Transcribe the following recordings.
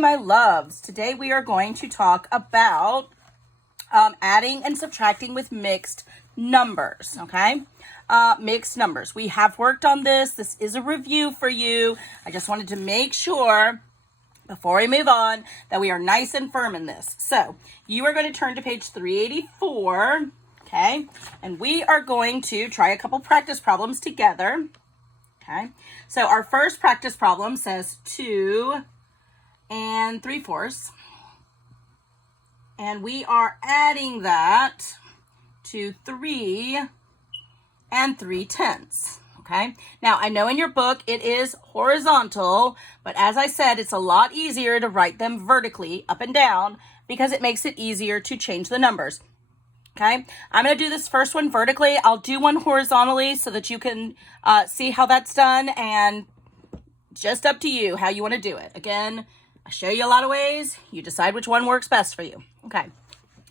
My loves, today we are going to talk about adding and subtracting with mixed numbers, okay? Mixed numbers. We have worked on this. This is a review for you. I just wanted to make sure before we move on that we are nice and firm in this. So you are going to turn to page 384, okay? And we are going to try a couple practice problems together, okay? So our first practice problem says 2 3/4, and we are adding that to 3 3/10. Okay, now I know in your book it is horizontal, but as I said, it's a lot easier to write them vertically up and down because it makes it easier to change the numbers. Okay, I'm going to do this first one vertically. I'll do one horizontally so that you can see how that's done, and just up to you how you want to do it. Again, I show you a lot of ways. You decide which one works best for you. Okay,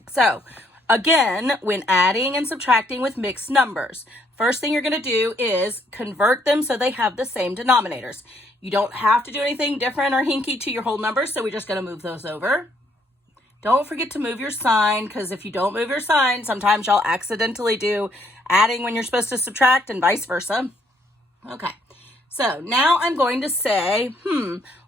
so again, when adding and subtracting with mixed numbers, first thing you're going to do is convert them so they have the same denominators. You don't have to do anything different or hinky to your whole numbers, so we're just going to move those over. Don't forget to move your sign, because if you don't move your sign, sometimes y'all accidentally do adding when you're supposed to subtract and vice versa. Okay, so now I'm going to say,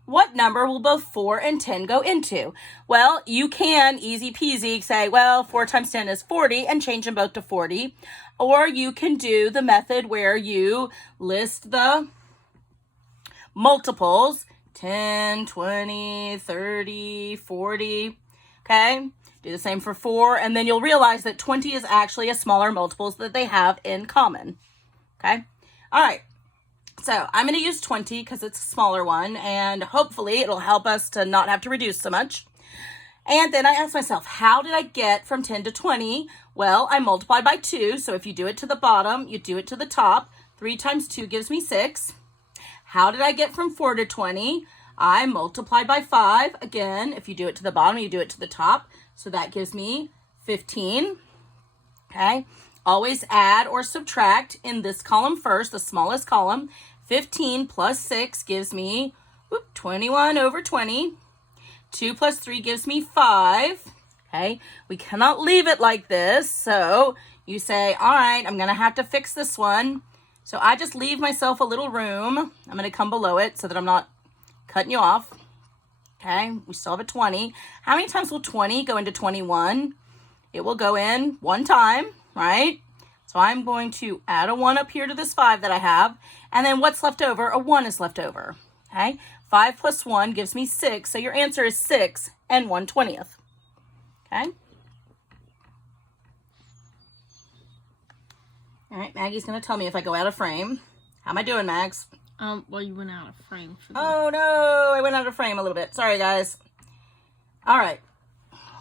what number will both 4 and 10 go into? Well, you can easy peasy say, well, 4 times 10 is 40 and change them both to 40. Or you can do the method where you list the multiples, 10, 20, 30, 40, okay? Do the same for 4, and then you'll realize that 20 is actually a smaller multiples that they have in common, okay? All right. So I'm going to use 20 because it's a smaller one, and hopefully it'll help us to not have to reduce so much. And then I ask myself, how did I get from 10 to 20? Well, I multiplied by 2, so if you do it to the bottom, you do it to the top. 3 times 2 gives me 6. How did I get from 4 to 20? I multiplied by 5. Again, if you do it to the bottom, you do it to the top, so that gives me 15. Okay. Always add or subtract in this column first, the smallest column. 15 plus 6 gives me 21 over 20. 2 plus 3 gives me 5. Okay, we cannot leave it like this. So you say, all right, I'm going to have to fix this one. So I just leave myself a little room. I'm going to come below it so that I'm not cutting you off. Okay, we still have a 20. How many times will 20 go into 21? It will go in one time, right? So I'm going to add a 1 up here to this 5 that I have. And then what's left over? A 1 is left over. Okay. 5 plus 1 gives me 6. So your answer is 6 and 1/20. Okay. All right. Maggie's going to tell me if I go out of frame. How am I doing, Mags? Well, you went out of frame. Oh, no. I went out of frame a little bit. Sorry, guys. All right.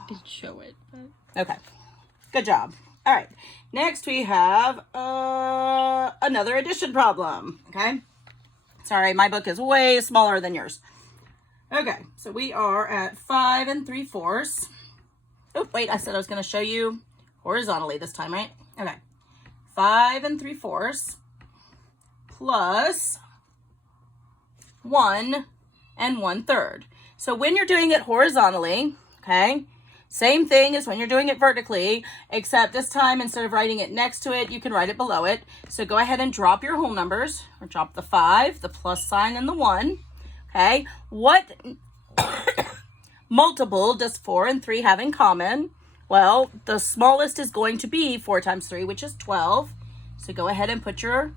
Did show it. But... Okay. Good job. All right, next we have another addition problem, okay? Sorry, my book is way smaller than yours. Okay, so we are at 5 3/4. Oh, wait, I said I was going to show you horizontally this time, right? Okay, 5 3/4 plus 1 1/3. So when you're doing it horizontally, okay, same thing as when you're doing it vertically, except this time, instead of writing it next to it, you can write it below it. So go ahead and drop your whole numbers, or drop the 5, the plus sign, and the 1. Okay, what multiple does 4 and 3 have in common? Well, the smallest is going to be 4 times 3, which is 12. So go ahead and put your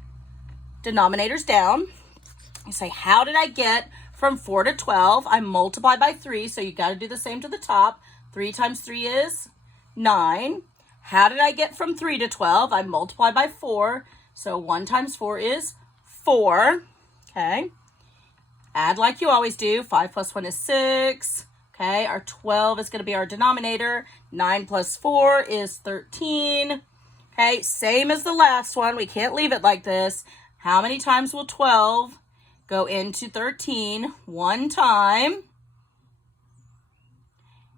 denominators down. You say, how did I get from 4 to 12? I multiply by 3, so you got to do the same to the top. 3 times 3 is 9. How did I get from 3 to 12? I multiply by 4. So 1 times 4 is 4. Okay. Add like you always do. 5 plus 1 is 6. Okay. Our 12 is going to be our denominator. 9 plus 4 is 13. Okay. Same as the last one. We can't leave it like this. How many times will 12 go into 13? 1 time.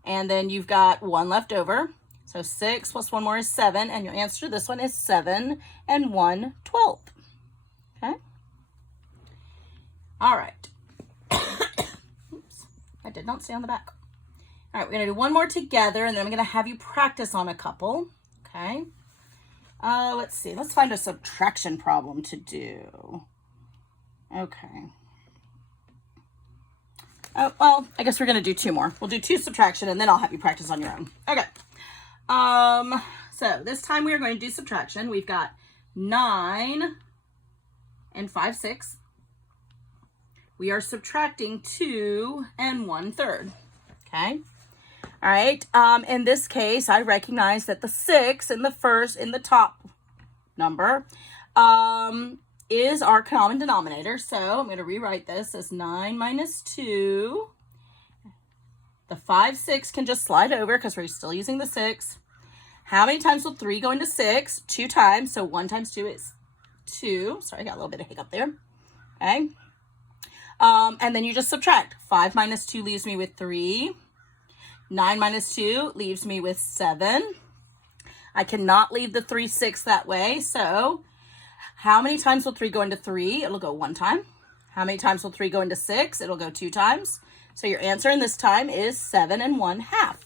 And then you've got 1 left over. So 6 plus 1 more is 7. And your answer to this one is 7 1/12. Okay. All right. Oops. I did not stay on the back. All right, we're gonna do one more together, and then I'm gonna have you practice on a couple, okay? Let's see, let's find a subtraction problem to do. Okay. Oh, well, I guess we're gonna do two more. We'll do two subtraction, and then I'll have you practice on your own. Okay. So this time we are going to do subtraction. We've got 9 and 5/6. We are subtracting 2 and 1/3. Okay. All right. In this case, I recognize that the 6 in the top number, is our common denominator. So I'm going to rewrite this as 9 minus 2. The 5/6 can just slide over because we're still using the 6. How many times will 3 go into 6? 2 times. So 1 times 2 is 2. Sorry, I got a little bit of hiccup there. Okay. And then you just subtract. 5 minus 2 leaves me with 3. 9 minus 2 leaves me with 7. I cannot leave the 3/6 that way. So how many times will 3 go into 3? It'll go 1 time. How many times will 3 go into 6? It'll go 2 times. So your answer in this time is 7 1/2.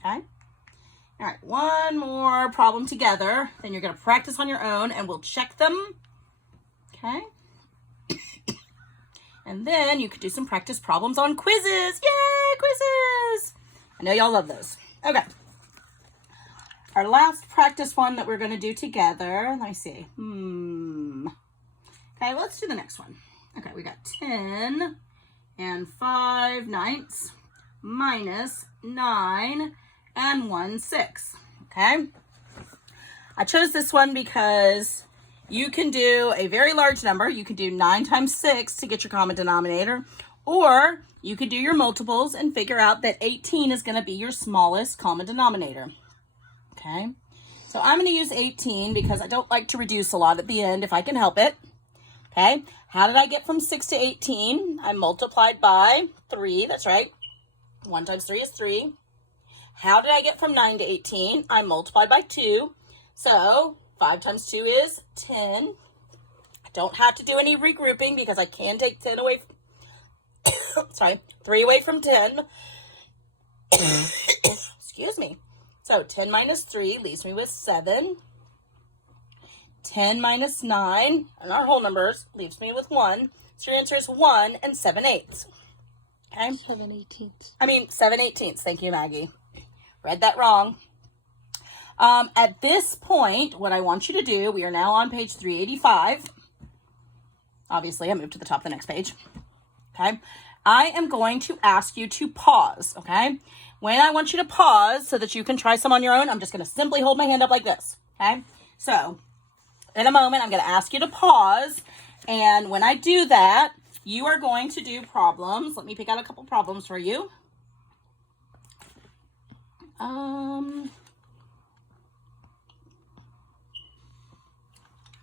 Okay. All right, one more problem together. Then you're going to practice on your own, and we'll check them. Okay. And then you could do some practice problems on quizzes. Yay, quizzes! I know y'all love those. Okay. Our last practice one that we're going to do together. Let me see. Okay, let's do the next one. Okay, we got 10 and 5/9 minus 9 and 1/6. Okay. I chose this one because you can do a very large number. You can do 9 times 6 to get your common denominator, or you could do your multiples and figure out that 18 is going to be your smallest common denominator. Okay, so I'm going to use 18 because I don't like to reduce a lot at the end if I can help it. Okay, how did I get from 6 to 18? I multiplied by 3, that's right. 1 times 3 is 3. How did I get from 9 to 18? I multiplied by 2. So 5 times 2 is 10. I don't have to do any regrouping because I can take 10 away from, 3 away from 10. Excuse me. So 10 minus 3 leaves me with 7. 10 minus 9, and our whole numbers, leaves me with 1. So your answer is 1 and 7/8. Okay? 7/18. 7/18. Thank you, Maggie. Read that wrong. At this point, what I want you to do, we are now on page 385. Obviously, I moved to the top of the next page. Okay? I am going to ask you to pause, okay? When I want you to pause so that you can try some on your own, I'm just going to simply hold my hand up like this, okay? So, in a moment, I'm going to ask you to pause, and when I do that, you are going to do problems. Let me pick out a couple problems for you. How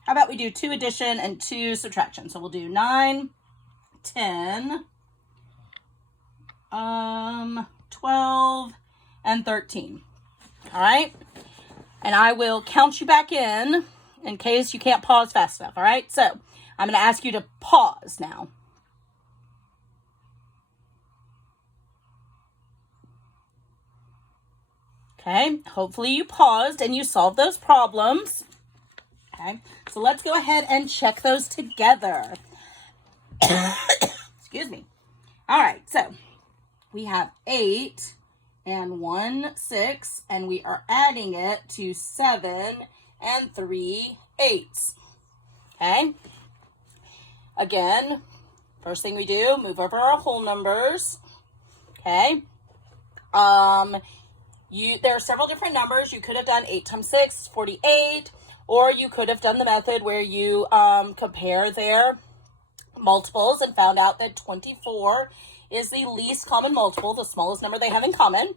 about we do 2 addition and 2 subtraction? So we'll do 9, 10, 12, and 13. All right? And I will count you back in case you can't pause fast enough. All right? So I'm going to ask you to pause now. Okay, hopefully you paused and you solved those problems. Okay, so let's go ahead and check those together. Excuse me. All right, so we have 8 and 1/6, and we are adding it to 7 and 3/8. Okay, again, first thing we do, move over our whole numbers. Okay, there are several different numbers. You could have done 8 times 6 is 48, or you could have done the method where you compare their multiples and found out that 24 is the least common multiple, the smallest number they have in common.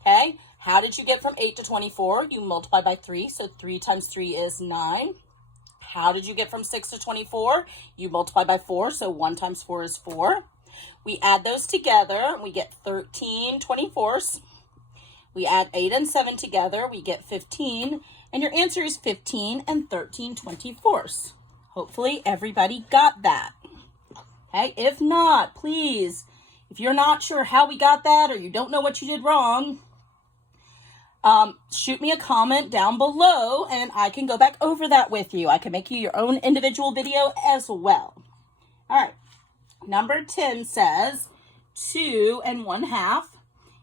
Okay, how did you get from 8 to 24? You multiply by 3, so 3 times 3 is 9. How did you get from 6 to 24? You multiply by 4, so 1 times 4 is 4. We add those together, and we get 13 24ths. We add 8 and 7 together, we get 15, and your answer is 15 and 13 24ths. Hopefully everybody got that. Okay, if not, please, If you're not sure how we got that or you don't know what you did wrong, shoot me a comment down below and I can go back over that with you. I can make you your own individual video as well. All right, number 10 says 2 1/2,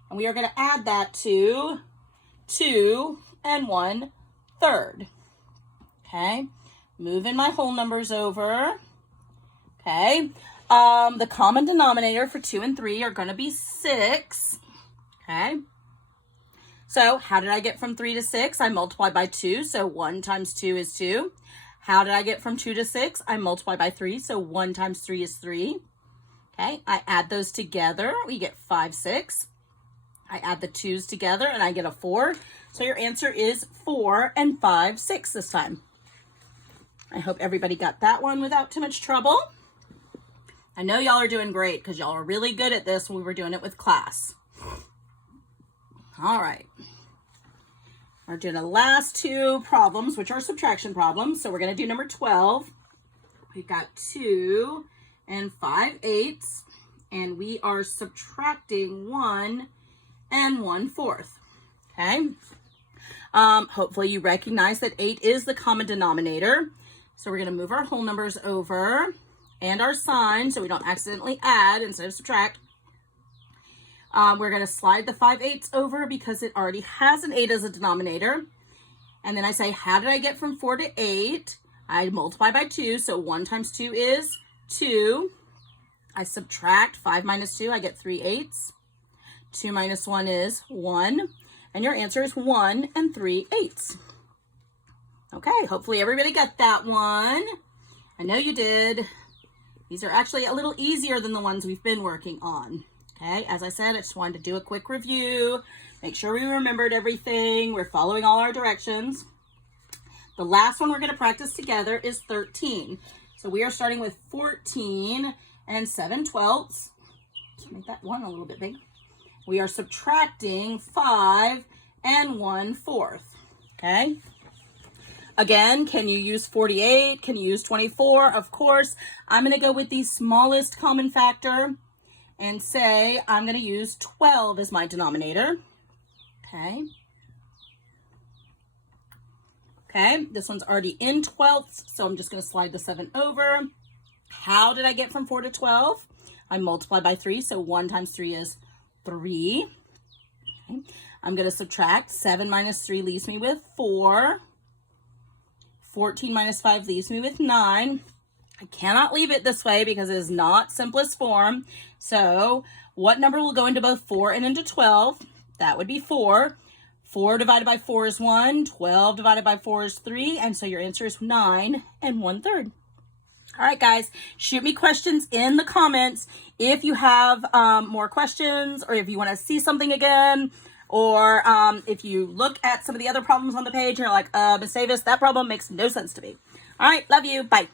and we are going to add that to 2 1/3. Okay, moving my whole numbers over. Okay, the common denominator for 2 and 3 are going to be 6. Okay, so how did I get from 3 to 6? I multiplied by 2, so 1 times 2 is 2. How did I get from 2 to 6? I multiply by 3, so 1 times 3 is 3. Okay, I add those together, we get 5, 6. I add the 2's together and I get a 4. So your answer is 4 5 6 this time. I hope everybody got that one without too much trouble. I know y'all are doing great because y'all are really good at this when we were doing it with class. All right. We're doing the last 2 problems, which are subtraction problems. So we're going to do number 12. We've got 2 5/8, and we are subtracting 1 1/4. Okay. Hopefully you recognize that 8 is the common denominator. So we're going to move our whole numbers over and our sign so we don't accidentally add instead of subtract. We're going to slide the 5/8 over because it already has an 8 as a denominator. And then I say, how did I get from 4 to 8? I multiply by 2, so 1 times 2 is 2. I subtract 5 minus 2, I get 3/8. 2 minus 1 is 1. And your answer is 1 3/8. Okay, hopefully everybody got that one. I know you did. These are actually a little easier than the ones we've been working on. Okay, as I said, I just wanted to do a quick review, make sure we remembered everything, we're following all our directions. The last one we're going to practice together is 13. So we are starting with 14 7/12. Let's make that one a little bit big. We are subtracting 5 1/4. Okay. Again, can you use 48? Can you use 24? Of course. I'm going to go with the smallest common factor and say I'm going to use 12 as my denominator. Okay. Okay, this one's already in 12ths, so I'm just going to slide the 7 over. How did I get from 4 to 12? I multiply by 3, so 1 times 3 is 3. Okay. I'm going to subtract. 7 minus 3 leaves me with 4. 14 minus 5 leaves me with 9. I cannot leave it this way because it is not simplest form. So what number will go into both 4 and into 12? That would be 4. 4 divided by 4 is 1. 12 divided by 4 is 3. And so your answer is 9 1/3. All right, guys, shoot me questions in the comments if you have more questions, or if you want to see something again, or if you look at some of the other problems on the page and you're like, Miss Davis, that problem makes no sense to me. All right, love you. Bye.